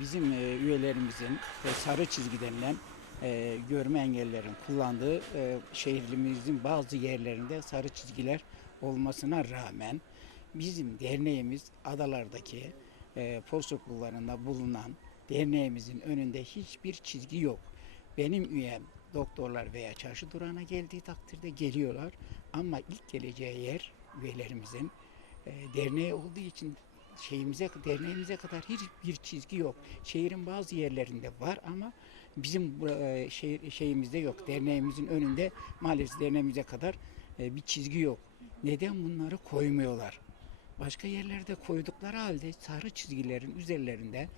bizim e, üyelerimizin ve sarı çizgi denilen e, görme engellerin kullandığı e, şehrimizin bazı yerlerinde sarı çizgiler olmasına rağmen bizim derneğimiz adalardaki e, post okullarında bulunan derneğimizin önünde hiçbir çizgi yok. Benim üyem doktorlar veya çarşı durağına geldiği takdirde geliyorlar ama ilk geleceği yer üyelerimizin e, derneği olduğu için şeyimize derneğimize kadar hiçbir çizgi yok. Şehrin bazı yerlerinde var ama bizim e, şehir, şeyimizde yok. Derneğimizin önünde maalesef derneğimize kadar e, bir çizgi yok. Neden bunları koymuyorlar? Başka yerlerde koydukları halde sarı çizgilerin üzerlerinde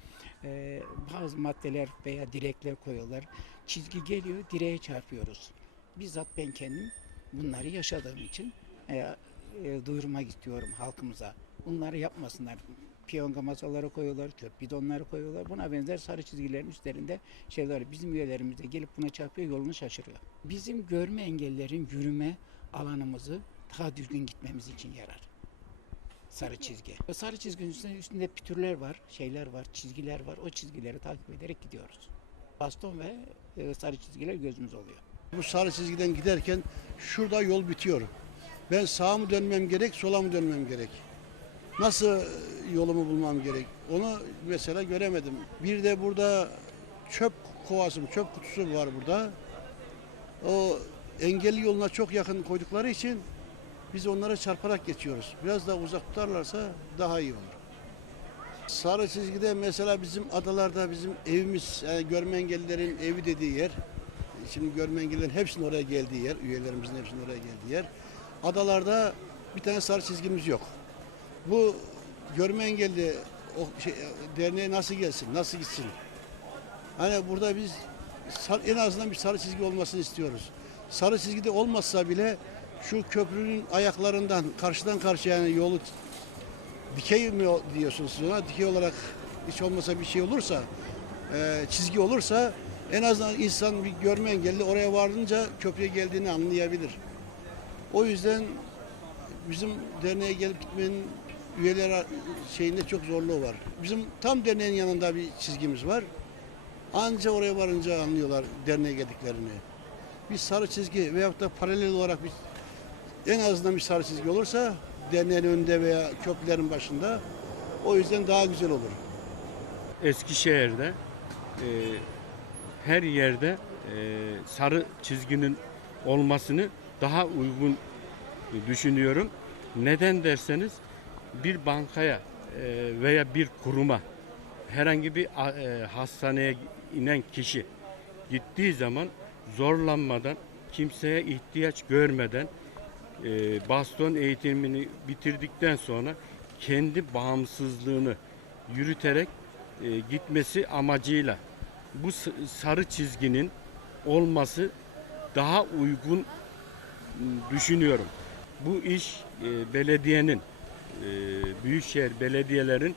e, bazı maddeler veya direkler koyuyorlar. Çizgi geliyor, direğe çarpıyoruz. Bizzat ben kendim bunları yaşadığım için e, e, duyurmak istiyorum halkımıza. Bunları yapmasınlar. Piyonga masaları koyuyorlar, çöp bidonları koyuyorlar. Buna benzer sarı çizgilerin üstlerinde şeyler bizim üyelerimiz de gelip buna çarpıyor, yolunu şaşırıyor. Bizim görme engellerin yürüme alanımızı daha düzgün gitmemiz için yarar. Sarı çizgi. O sarı çizginin üstünde, üstünde pütürler var, şeyler var, çizgiler var. O çizgileri takip ederek gidiyoruz. Baston ve e, sarı çizgiler gözümüz oluyor. Bu sarı çizgiden giderken şurada yol bitiyor. Ben sağa mı dönmem gerek, sola mı dönmem gerek? Nasıl e, yolumu bulmam gerek? Onu mesela göremedim. Bir de burada çöp kovası, mı, çöp kutusu var burada. O engelli yoluna çok yakın koydukları için biz onlara çarparak geçiyoruz. Biraz daha uzak tutarlarsa daha iyi olur. Sarı çizgide mesela bizim adalarda bizim evimiz, yani görme engellilerin evi dediği yer, şimdi görme engellilerin hepsinin oraya geldiği yer, üyelerimizin hepsinin oraya geldiği yer. Adalarda bir tane sarı çizgimiz yok. Bu görme engelli o şey, derneğe nasıl gelsin, nasıl gitsin? Hani burada biz en azından bir sarı çizgi olmasını istiyoruz. Sarı çizgide olmazsa bile şu köprünün ayaklarından karşıdan karşıya yani yolu dikey mi diyorsunuz siz ona? Dikey olarak hiç olmasa bir şey olursa, e, çizgi olursa en azından insan bir görme engelli oraya vardınca köprüye geldiğini anlayabilir. O yüzden bizim derneğe gelip gitmenin üyeler şeyinde çok zorluğu var. Bizim tam derneğin yanında bir çizgimiz var. Anca oraya varınca anlıyorlar derneğe geldiklerini. Bir sarı çizgi veyahut da paralel olarak bir en azından bir sarı çizgi olursa derneğin önünde veya köprülerin başında o yüzden daha güzel olur. Eskişehir'de e, her yerde e, sarı çizginin olmasını daha uygun düşünüyorum. Neden derseniz bir bankaya e, veya bir kuruma herhangi bir e, hastaneye inen kişi gittiği zaman zorlanmadan kimseye ihtiyaç görmeden e, baston eğitimini bitirdikten sonra kendi bağımsızlığını yürüterek gitmesi amacıyla bu sarı çizginin olması daha uygun düşünüyorum. Bu iş belediyenin, büyükşehir belediyelerin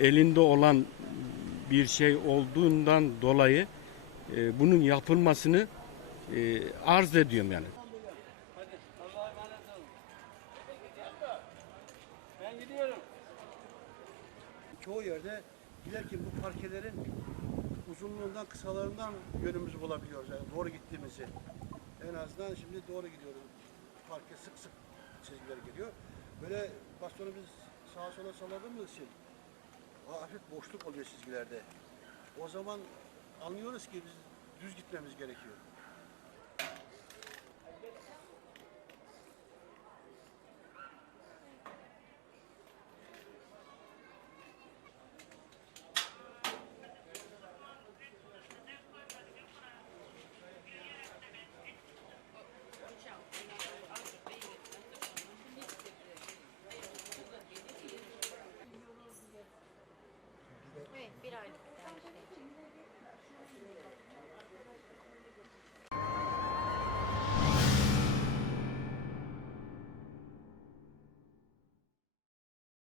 elinde olan bir şey olduğundan dolayı e, bunun yapılmasını e, arz ediyorum yani. Çoğu yerde giderken bu parkelerin uzunluğundan kısalarından yönümüzü bulabiliyoruz. Yani doğru gittiğimizi. En azından şimdi doğru gidiyoruz. Parke sık sık çizgiler geliyor. Böyle bastonu biz sağa sola salladığımız için hafif boşluk oluyor çizgilerde. O zaman anlıyoruz ki biz düz gitmemiz gerekiyor.